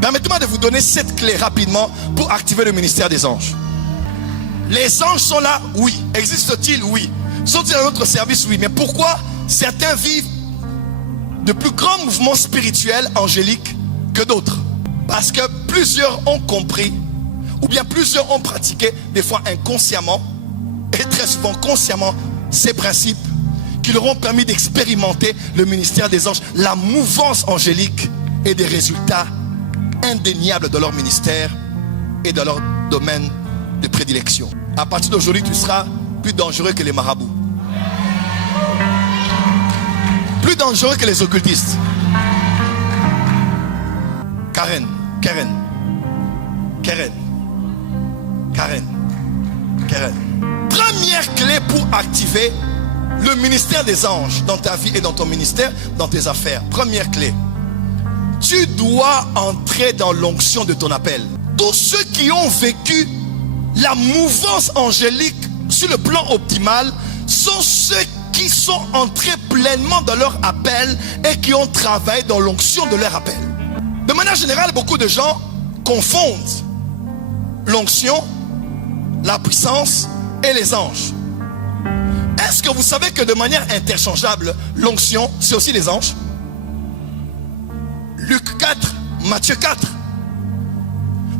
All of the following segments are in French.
Permettez-moi de vous donner 7 clés rapidement pour activer le ministère des anges. Les anges sont là? Oui. Existent-ils? Oui. Sont-ils dans notre service? Oui. Mais pourquoi certains vivent de plus grands mouvements spirituels angéliques que d'autres? Parce que plusieurs ont compris, ou bien plusieurs ont pratiqué, des fois inconsciemment, et très souvent consciemment, ces principes qui leur ont permis d'expérimenter le ministère des anges, la mouvance angélique et des résultats indéniables de leur ministère et de leur domaine de prédilection. À partir d'aujourd'hui, tu seras plus dangereux que les marabouts, plus dangereux que les occultistes. Karen. Première clé pour activer le ministère des anges dans ta vie et dans ton ministère, dans tes affaires. Première clé, tu dois entrer dans l'onction de ton appel. Tous ceux qui ont vécu la mouvance angélique sur le plan optimal sont ceux qui sont entrés pleinement dans leur appel et qui ont travaillé dans l'onction de leur appel. De manière générale, beaucoup de gens confondent l'onction, la puissance et les anges. Est-ce que vous savez que de manière interchangeable, l'onction, c'est aussi les anges? Luc 4, Matthieu 4.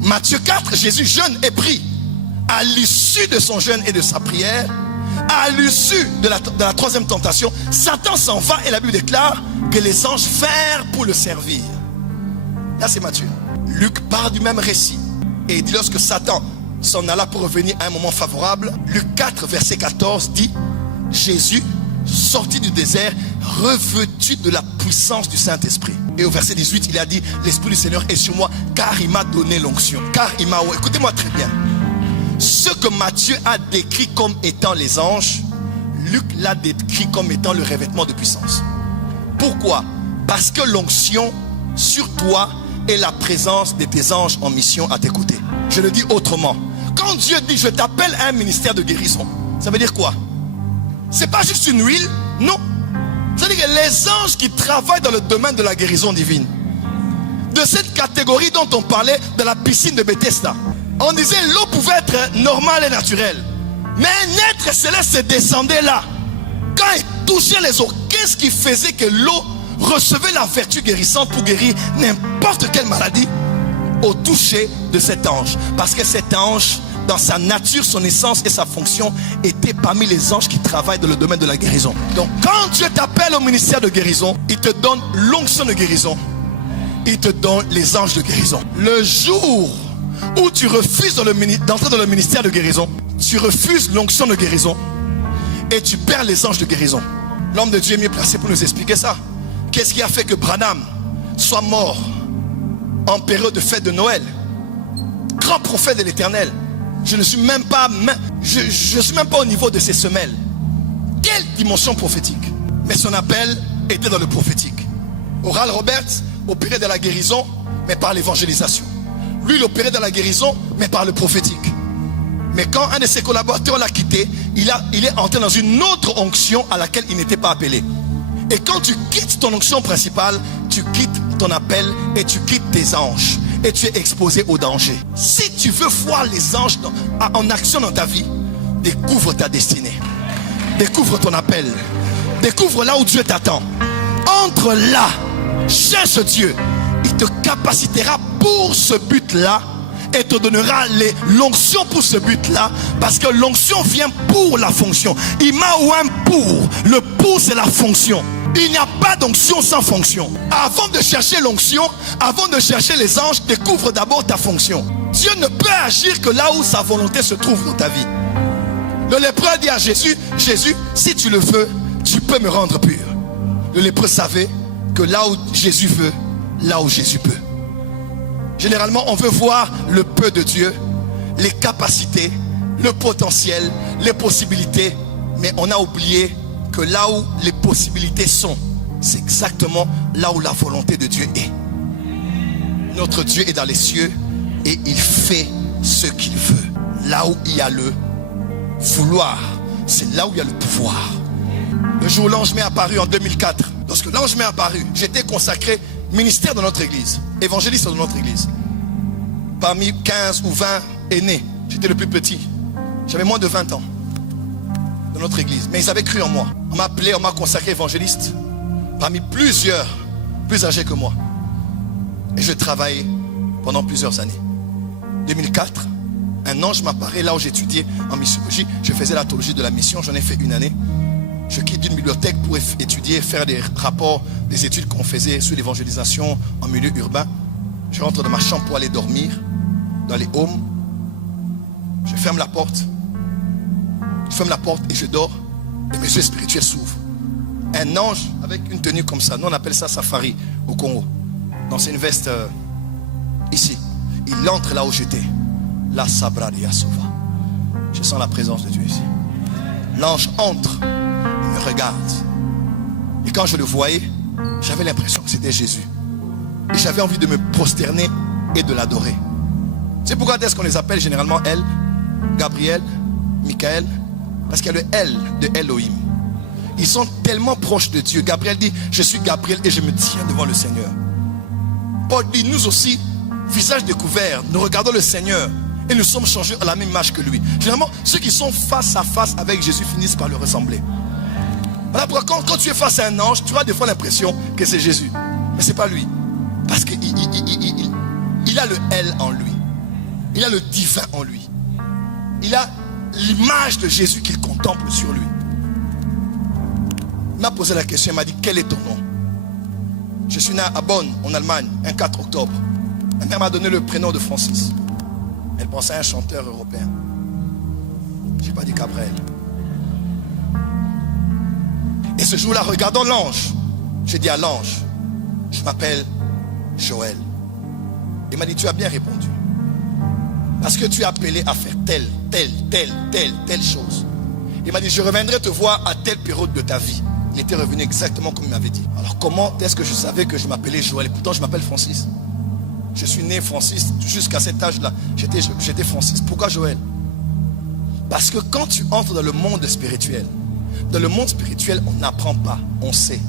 Matthieu 4, Jésus jeûne et prie. À l'issue de son jeûne et de sa prière, à l'issue de la troisième tentation, Satan s'en va et la Bible déclare que les anges vinrent pour le servir. Là, c'est Matthieu. Luc part du même récit. Et il dit, lorsque Satan s'en alla pour revenir à un moment favorable, Luc 4, verset 14 dit, Jésus sorti du désert, revêtu de la puissance du Saint-Esprit. Et au verset 18, il a dit, l'Esprit du Seigneur est sur moi, car il m'a donné l'onction. Car il m'a... Écoutez-moi très bien. Ce que Matthieu a décrit comme étant les anges, Luc l'a décrit comme étant le revêtement de puissance. Pourquoi? Parce que l'onction sur toi est la présence de tes anges en mission à tes côtés. Je le dis autrement. Quand Dieu dit je t'appelle à un ministère de guérison, ça veut dire quoi? C'est pas juste une huile, non. C'est-à-dire que les anges qui travaillent dans le domaine de la guérison divine, de cette catégorie dont on parlait de la piscine de Bethesda, on disait l'eau pouvait être normale et naturelle, mais un être céleste descendait là. Quand il touchait les eaux, qu'est-ce qui faisait que l'eau recevait la vertu guérissante pour guérir n'importe quelle maladie? Au toucher de cet ange. Parce que cet ange, dans sa nature, son essence et sa fonction, était parmi les anges qui travaillent dans le domaine de la guérison. Donc quand Dieu t'appelle au ministère de guérison, il te donne l'onction de guérison, il te donne les anges de guérison. Le jour où tu refuses d'entrer dans le ministère de guérison, tu refuses l'onction de guérison et tu perds les anges de guérison. L'homme de Dieu est mieux placé pour nous expliquer ça. Qu'est-ce qui a fait que Branham soit mort en période de fête de Noël? Grand prophète de l'Éternel. Je ne suis même pas au niveau de ses semelles. Quelle dimension prophétique! Mais son appel était dans le prophétique. Oral Roberts opérait dans la guérison, mais par l'évangélisation. Lui, il opérait dans la guérison, mais par le prophétique. Mais quand un de ses collaborateurs l'a quitté, il est entré dans une autre onction à laquelle il n'était pas appelé. Et quand tu quittes ton onction principale, tu quittes ton appel et tu quittes tes anges. Et tu es exposé au danger. Si tu veux voir les anges en action dans ta vie, découvre ta destinée. Découvre ton appel. Découvre là où Dieu t'attend. Entre là, cherche Dieu. Il te capacitera pour ce but-là et te donnera l'onction pour ce but-là, parce que l'onction vient pour la fonction. Il m'a ou un pour. Le pour, c'est la fonction. Il n'y a pas d'onction sans fonction. Avant de chercher l'onction, avant de chercher les anges, découvre d'abord ta fonction. Dieu ne peut agir que là où sa volonté se trouve dans ta vie. Le lépreux a dit à Jésus, Jésus, si tu le veux, tu peux me rendre pur. Le lépreux savait que là où Jésus veut, là où Jésus peut. Généralement, on veut voir le peu de Dieu, les capacités, le potentiel, les possibilités, mais on a oublié que là où les possibilités sont, c'est exactement là où la volonté de Dieu est. Notre Dieu est dans les cieux et il fait ce qu'il veut. Là où il y a le vouloir, c'est là où il y a le pouvoir. Le jour où l'ange m'est apparu en 2004, lorsque l'ange m'est apparu, j'étais consacré ministère de notre église. évangéliste dans notre église. Parmi 15 ou 20 aînés, j'étais le plus petit. J'avais moins de 20 ans dans notre église. Mais ils avaient cru en moi. On m'a appelé, on m'a consacré évangéliste parmi plusieurs plus âgés que moi. Et je travaillais pendant plusieurs années. 2004, un ange m'apparaît là où j'étudiais en missiologie. Je faisais la théologie de la mission, j'en ai fait une année. Je quitte une bibliothèque pour étudier, faire des rapports, des études qu'on faisait sur l'évangélisation en milieu urbain. Je rentre dans ma chambre pour aller dormir, dans les homes. Je ferme la porte. Je ferme la porte et je dors. Et mes yeux spirituels s'ouvrent. Un ange avec une tenue comme ça. Nous on appelle ça safari au Congo. Donc c'est une veste ici. Il entre là où j'étais. La Sabra de Yasova. Je sens la présence de Dieu ici. L'ange entre. Il me regarde. Et quand je le voyais, j'avais l'impression que c'était Jésus. Et j'avais envie de me prosterner et de l'adorer. C'est pourquoi est-ce qu'on les appelle généralement elle, Gabriel, Michael? Parce qu'il y a le L de Elohim. Ils sont tellement proches de Dieu. Gabriel dit, je suis Gabriel et je me tiens devant le Seigneur. Paul dit, nous aussi, visage découvert, nous regardons le Seigneur et nous sommes changés à la même image que lui. Généralement, ceux qui sont face à face avec Jésus finissent par le ressembler. Voilà pourquoi quand tu es face à un ange, tu as des fois l'impression que c'est Jésus. Mais ce n'est pas lui. Parce qu'il a le L en lui. Il a le divin en lui. Il a l'image de Jésus qu'il contemple sur lui. Il m'a posé la question, il m'a dit, quel est ton nom? Je suis né à Bonn, en Allemagne, un 4 octobre. Ma mère m'a donné le prénom de Francis. Elle pensait à un chanteur européen. Je n'ai pas dit Gabriel. Et ce jour-là, regardant l'ange, j'ai dit à l'ange, je m'appelle Joël. Il m'a dit, tu as bien répondu. Parce que tu es appelé à faire telle chose. Il m'a dit, je reviendrai te voir à telle période de ta vie. Il était revenu exactement comme il m'avait dit. Alors comment est-ce que je savais que je m'appelais Joël? Et pourtant je m'appelle Francis. Je suis né Francis. Jusqu'à cet âge-là, j'étais Francis. Pourquoi Joël? Parce que quand tu entres dans le monde spirituel, on n'apprend pas, on sait.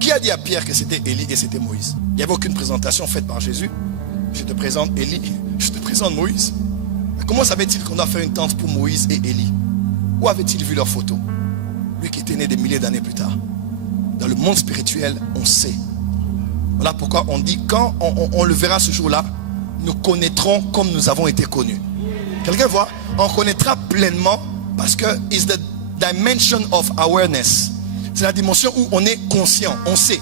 Qui a dit à Pierre que c'était Élie et c'était Moïse? Il n'y avait aucune présentation faite par Jésus. Je te présente Élie, je te présente Moïse. Mais comment savait-il qu'on doit faire une tente pour Moïse et Élie? Où avait-il vu leurs photos? Lui qui était né des milliers d'années plus tard. Dans le monde spirituel, on sait. Voilà pourquoi on dit, quand on le verra ce jour-là, nous connaîtrons comme nous avons été connus. Quelqu'un voit? On connaîtra pleinement parce que it's the dimension of awareness. C'est la dimension où on est conscient, on sait.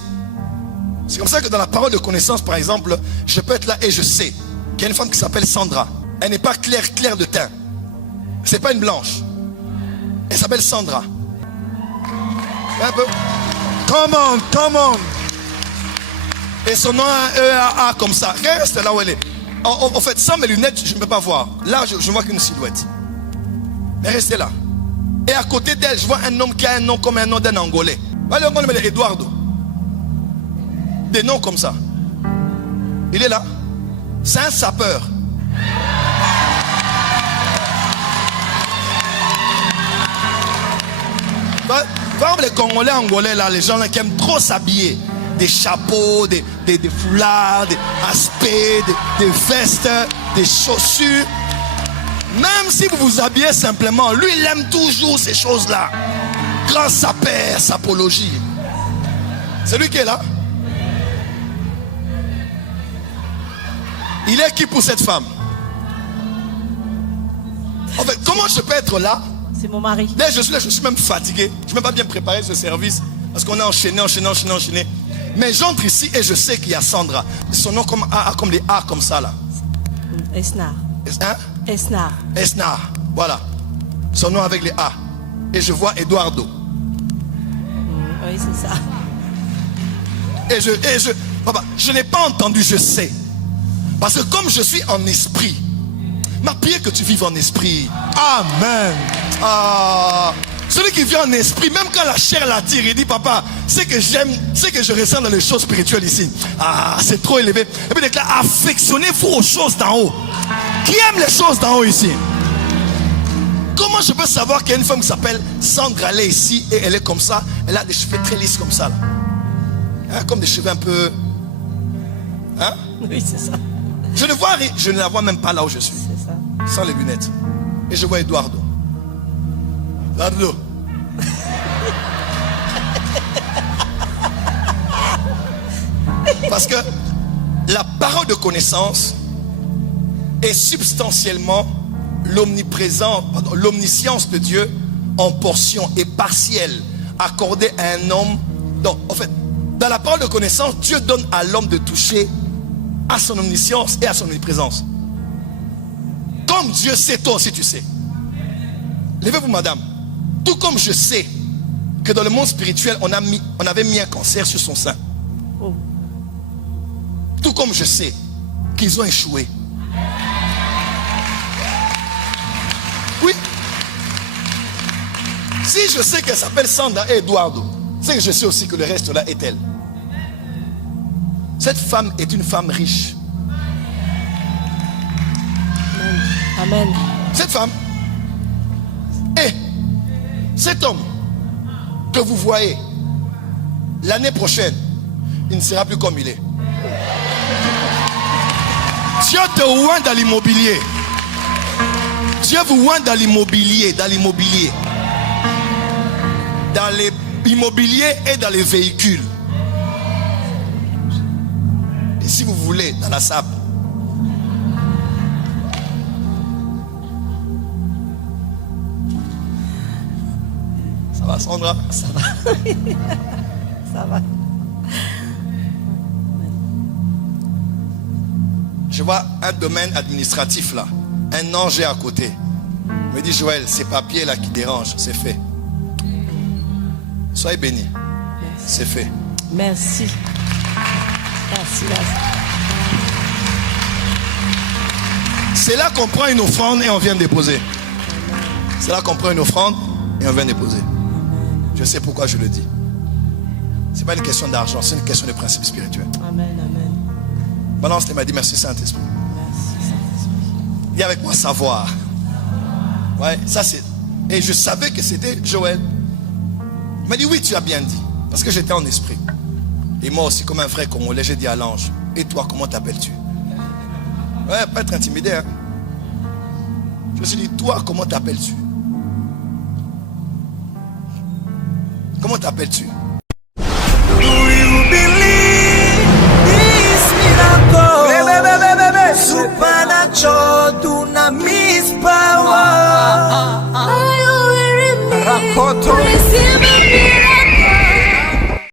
C'est comme ça que dans la parole de connaissance, par exemple, je peux être là et je sais qu'il y a une femme qui s'appelle Sandra. Elle n'est pas claire de teint. C'est pas une blanche. Elle s'appelle Sandra. Un peu. Come on. Et son nom a un E-A-A comme ça. Reste là où elle est. En fait, sans mes lunettes, je ne peux pas voir. Là, je ne vois qu'une silhouette. Mais restez là. Et à côté d'elle, je vois un homme qui a un nom comme un nom d'un Angolais. Le nom est Eduardo. Des noms comme ça. Il est là. C'est un sapeur. Par exemple, les Congolais, Angolais, là, les gens là, qui aiment trop s'habiller. Des chapeaux, des foulards, des aspects, des vestes, des chaussures. Même si vous vous habillez simplement, lui, il aime toujours ces choses-là. Grand sapeur, sapologie. C'est lui qui est là. Il est qui pour cette femme? En fait, comment je peux être là? C'est mon mari. Là, je suis là, je suis même fatigué. Je n'ai même pas bien préparé ce service. Parce qu'on a enchaîné. Mais j'entre ici et je sais qu'il y a Sandra. Son nom comme les A comme ça là. Esnar. Hein? Esnar. Voilà. Son nom avec les A. Et je vois Eduardo. Oui, c'est ça. Et je n'ai pas entendu, je sais. Parce que comme je suis en esprit, ma prière que tu vives en esprit. Amen. Celui qui vit en esprit, même quand la chair l'attire, il dit, papa, c'est que j'aime, c'est que je ressens dans les choses spirituelles ici. C'est trop élevé. Et puis il déclare, affectionnez-vous aux choses d'en haut. Qui aime les choses d'en haut ici? Comment je peux savoir qu'il y a une femme qui s'appelle Sandra, elle est ici et elle est comme ça? Elle a des cheveux très lisses comme ça là. Comme des cheveux un peu... Oui, c'est ça. Je ne vois rien, je ne la vois même pas là où je suis. C'est ça. Sans les lunettes. Et je vois Eduardo. Eduardo. Parce que la parole de connaissance est substantiellement l'omniscience de Dieu en portion et partielle accordée à un homme. Donc, en fait, dans la parole de connaissance, Dieu donne à l'homme de toucher à son omniscience et à son omniprésence. Comme Dieu sait, toi aussi tu sais. Levez-vous, madame. Tout comme je sais que dans le monde spirituel, on avait mis un cancer sur son sein. Oh. Tout comme je sais qu'ils ont échoué. Oui. Si je sais qu'elle s'appelle Sandra et Eduardo, c'est que je sais aussi que le reste là est elle. Cette femme est une femme riche. Amen. Cette femme et cet homme que vous voyez l'année prochaine, il ne sera plus comme il est. Dieu te oint dans l'immobilier. Dieu vous oint dans l'immobilier, dans l'immobilier. Dans l'immobilier et dans les véhicules. Et si vous voulez, dans la sable. Ça va, Sandra? Ça va. Ça va. Je vois un domaine administratif là. Un ange est à côté. Il me dit, Joël, ces papiers là qui dérangent, c'est fait. Soyez bénis. C'est fait. Merci. Merci, merci. C'est là qu'on prend une offrande et on vient déposer. C'est là qu'on prend une offrande et on vient déposer. Je sais pourquoi je le dis. Ce n'est pas une question d'argent, c'est une question de principe spirituel. Amen, amen. Balance les mains, dis merci Saint-Esprit. Merci, Saint-Esprit. Dis avec moi savoir. Ouais, ça c'est. Et je savais que c'était Joël. Il m'a dit oui, tu as bien dit. Parce que j'étais en esprit. Et moi aussi, comme un frère congolais, j'ai dit à l'ange, et toi, comment t'appelles-tu? Ouais, pas être intimidé. Hein? Je me suis dit, toi, comment t'appelles-tu? Comment t'appelles-tu?